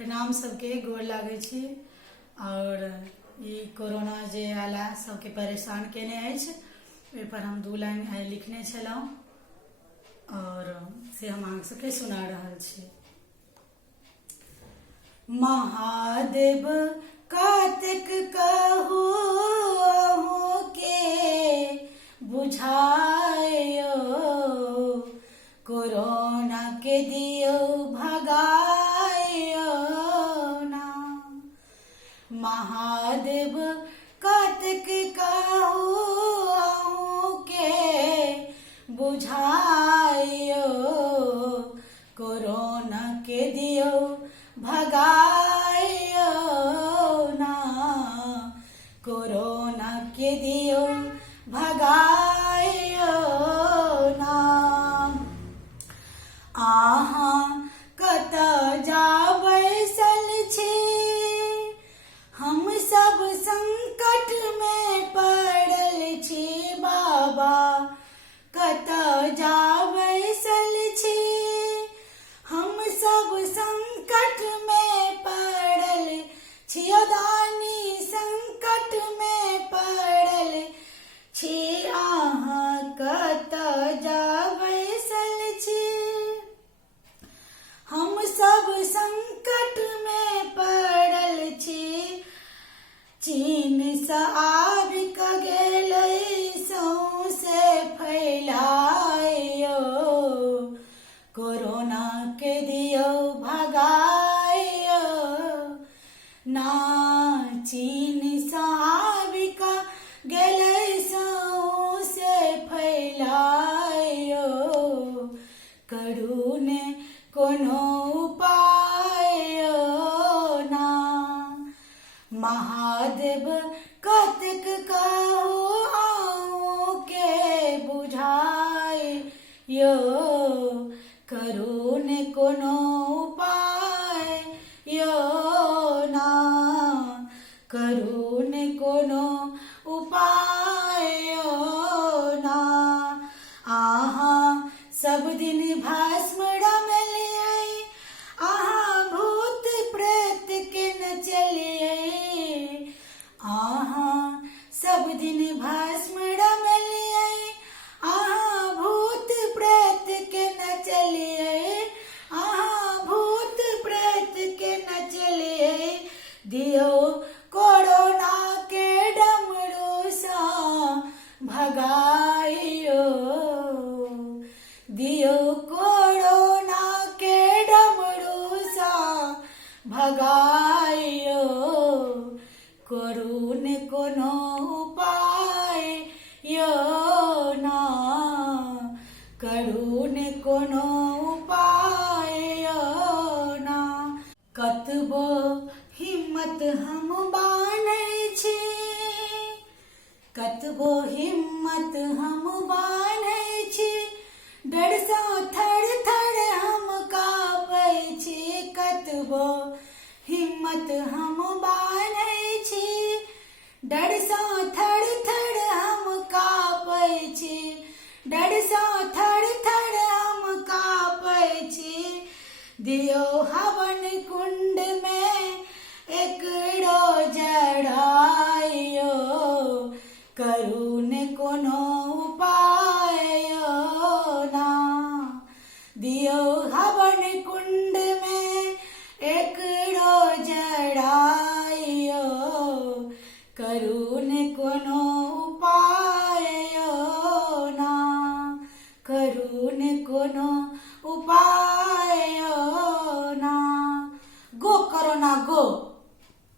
प्रणाम सबके गोर लागै छी। और ई कोरोना जे आला सबके परेशान केने अछि, ओहि पर हम 2 लाइन आइ लिखने छलहुँ और से हम अहाँ सबके सुना रहल छी। महादेव कार्तिक कहू के बुझायो, कोरोना के दियो भगायो ना। महादेव कार्तिक कहू के बुझायो, कोरोना के दियो भगायो ना, कोरोना के दियो भगायो ना। अहाँ कतऽ जा बैसल छी, हम सब संकट में पड़ल छी बाबा। कतऽ जा बैसल छी, हम सब संकट में पड़ल छियो दानी, संकट में पड़ल छी। अहाँ कतऽ जा बैसल छी, हम सब संकट में पड़ल छी। चीन सँ आबि कऽ गेलै सौंसे फैलायो, कोरोना के दियो भगायो ना। चीन सँ आबि कऽ गेलै सौंसे फैलायो, करू ने कोनो उपाय ना। महादेव कार्तिक कहू के बुझायो, करू ने कोनो उपाय ना, करू ने कोनो उपाय ना। अहाँ सब दिन भस्म रमलियै, अहाँ भूत प्रेत के नचलियै। अहाँ सब दिन भस्म रमलियै, अहाँ भूत प्रेत के नचलियै। अहाँ भूत प्रेत के नचलियै। दियो कोरोना के डमरू सँ भगायो, दियो कोरोना के डमरू सँ भगायो, करू ने कोनो उपाय ना, करू ने कोनो उपाय ना। कतबो हिम्मत हम बान्है छी, कतबो हिम्मत हम बान्है छी, डर सँ थर थर हम काँपै छी। कतबो हिम्मत हम बान्है छी, डर सँ थर थर हम काँपै छी। डर सँ थर थर हम काँपै छी। दियो हवन कुंड में एकरो जरायो, करू ने कोनो उपाय ना। दियो हवन कुंड